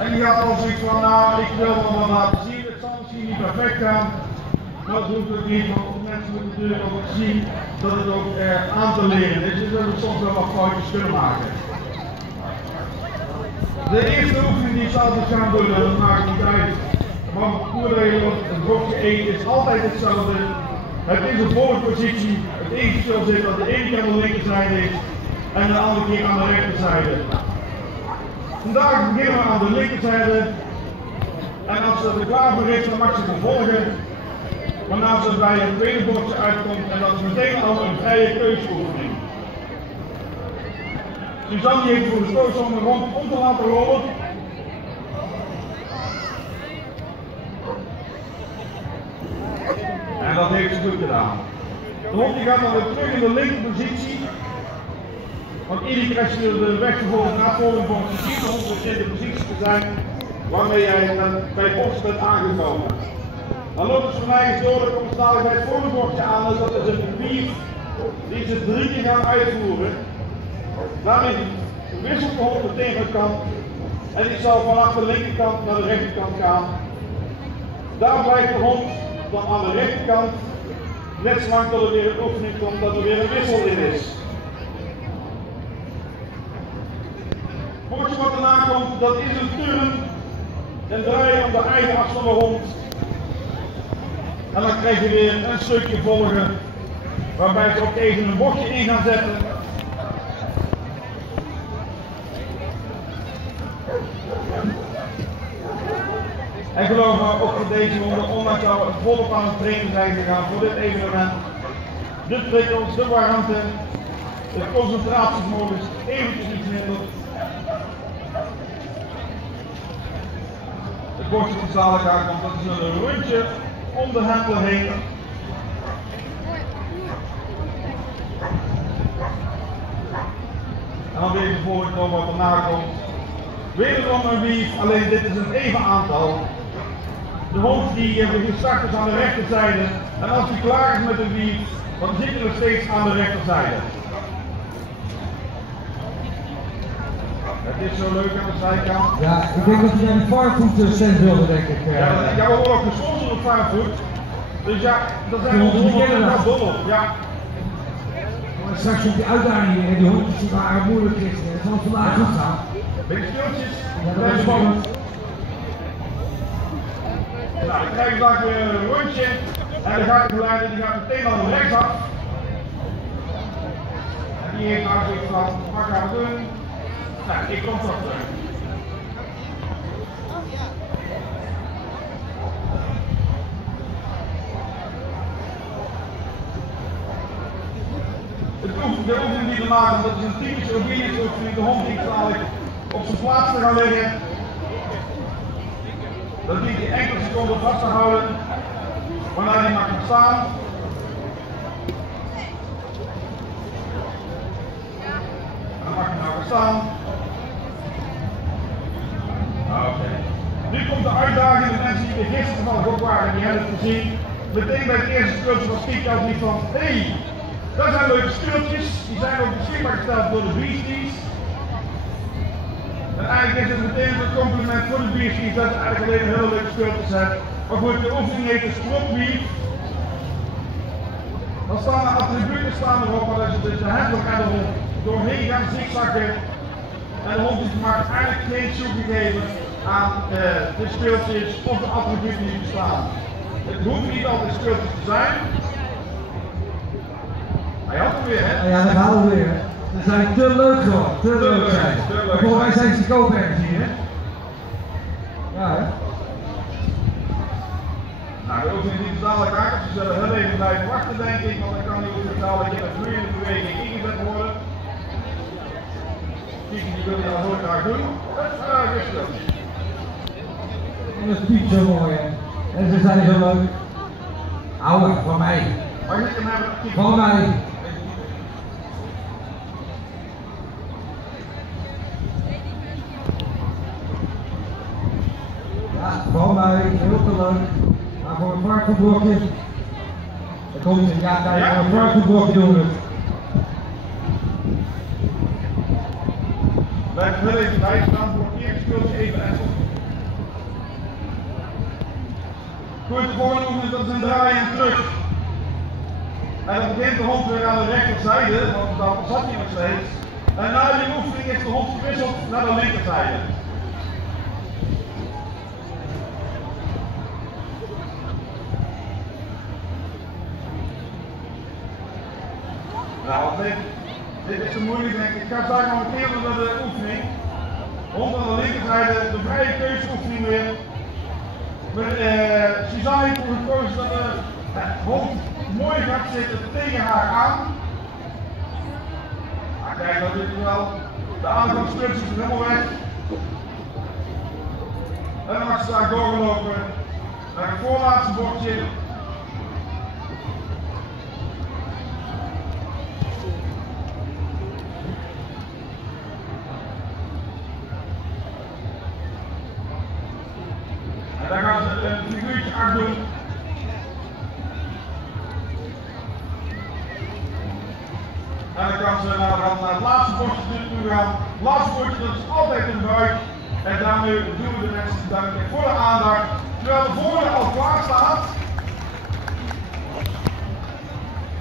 En die had al zoiets van, nou, ik wil nog wel laten zien, het zal misschien niet perfect gaan. Dat hoeft ook niet, want mensen moeten natuurlijk ook zien dat het ook aan te leren is. Dus we hebben soms wel wat foutjes kunnen maken. De eerste oefening die ik altijd gaan doen, dat maakt niet uit. Want koerrelen, het brokje eten is altijd hetzelfde. Het is een volgpositie. Het enige verschil zit dat de ene keer aan de linkerzijde is en de andere keer aan de rechterzijde. Vandaag beginnen we aan de linkerzijde. En als het er klaar voor is, dan mag je het volgen. Waarna ze bij het tweede bordje uitkomt en dat is meteen al een vrije keuzeoefening. Suzanne heeft voor de koos om de rond om te laten rollen. En dat heeft ze goed gedaan. De hond die gaat dan weer terug in de linkerpositie. Want iedere keer als je de weg bijvoorbeeld naar voren komt, ziet de hond in de positie te zijn waarmee jij bij post bent aangekomen. Dan loopt het van eigen door, dan komt dadelijk bij het volgende bordje aan, dus dat is een papier die ze 3 keer gaan uitvoeren. Daarmee wisselt de hond meteen van kant en die zal vanaf de linkerkant naar de rechterkant gaan. Daar blijft de hond dan aan de rechterkant, net zolang tot er weer een oefening komt dat er weer een wissel in is. Het bordje wat daarna komt, dat is een turn en draaien om de eigen as van de hond. En dan krijg je weer een stukje volgen waarbij ze ook even een bochtje in gaan zetten. En geloof me, ook voor deze honden, ondanks dat we volop aan het trainen zijn gegaan voor dit evenement, de prikkels, de warmte, de concentratievermogen is eventjes iets minder. Het bordje van zaligheid komt, dat is een rondje om de hendel heen. En dan weer vervolgens nog wat erna komt. Wederom een wief, alleen dit is een even aantal. De hond die begint start dus aan de rechterzijde. En als hij klaar is met de wief, dan zit hij nog steeds aan de rechterzijde. Het is zo leuk aan de zijkant. Ja, ik denk dat hij naar de vaarvoet wilde, denk ik. Ja, ik heb ook gesponsord op vaarvoet. Dus ja, dat zijn onze honden wel dol op. Ja. Maar straks op die uitdaging hier, die hondjes die waren moeilijk gisteren. Dat zal vandaag goed gaan. Beetje stiltjes. Ja, dat is spannend. Nou, dan krijg je straks weer een rondje. En dan gaat de geleider, die gaat meteen al naar rechts af. En die heeft nou zoiets van, wat gaan we doen? Nou, ik kom toch terug. De oefening die we maken, dat is een typische obedience oefening. De hond die dadelijk op zijn plaats te gaan liggen. Dat dient hij enkele seconden vast te houden. Waarna hij mag gaan staan. En dan mag hij nou gaan staan. Oké. Nu komt de uitdaging, de mensen die er gisteren van ook waren, die hebben het gezien. Meteen bij het eerste stukje was Kika niet van, hey, dat zijn leuke speeltjes, die zijn ook beschikbaar gesteld door de beasties. En eigenlijk is het meteen een compliment voor de beasties dat ze eigenlijk alleen een hele leuke speeltjes hebben. Maar goed, de oefening heet de Spropweave. Dan staan de attributen erop, maar dat is dus de hendel en de hond doorheen gaan zigzaggen. En de hond mag eigenlijk geen zoekje geven aan de speeltjes of de attributen die bestaan. Het hoeft niet altijd speeltjes te zijn. Hij had hem weer, hè? Ja, dat gaan we weer. Ze zijn te leuk gewoon, te leuk zijn. Volgens mij zijn ze te koop ergens hier, hè? Ja, hè? Nou, de oefening die dadelijk aan, ze zullen heel even blijven wachten, denk ik, want dan kan die oefening dadelijk in een vloeiende beweging ingezet worden. Kiki, die wil je dat heel graag doen. En dat is Piet zo mooi, hè? En ze zijn zo leuk. Ouwe, van mij. Mag ik hem hebben? Van mij. Ja, van mij. Heel te leuk. Maar voor een varkensblokje. Dan komt het. Ja, kijk, voor een varkensblokje doen we het. Blijf heel even bij staan voor het eerste speeltje even en Goed, de volgende oefening dat is een draai en terug. En dan begint de hond weer aan de rechterzijde, want dan zat hij nog steeds. En na die oefening is de hond gewisseld naar de linkerzijde. Nou, dit is te moeilijk denk ik. Ik ga straks nog een keer naar de oefening. Hond aan de linkerzijde, de vrije keuzeoefening weer. Suzanne heeft ervoor gekozen dat de hond mooi gaat zitten tegen haar aan. Maar kijk, dat is wel. De aangangspunt is helemaal weg. En dan mag ze straks doorgelopen naar het voorlaatste bordje. En dan gaan ze een figuurtje doen. En dan kan ze naar het laatste bordje toe gaan. Het laatste bordje dat is altijd een buik. En daarmee doen we de mensen bedanken voor de aandacht. Terwijl de volgende al klaar staat.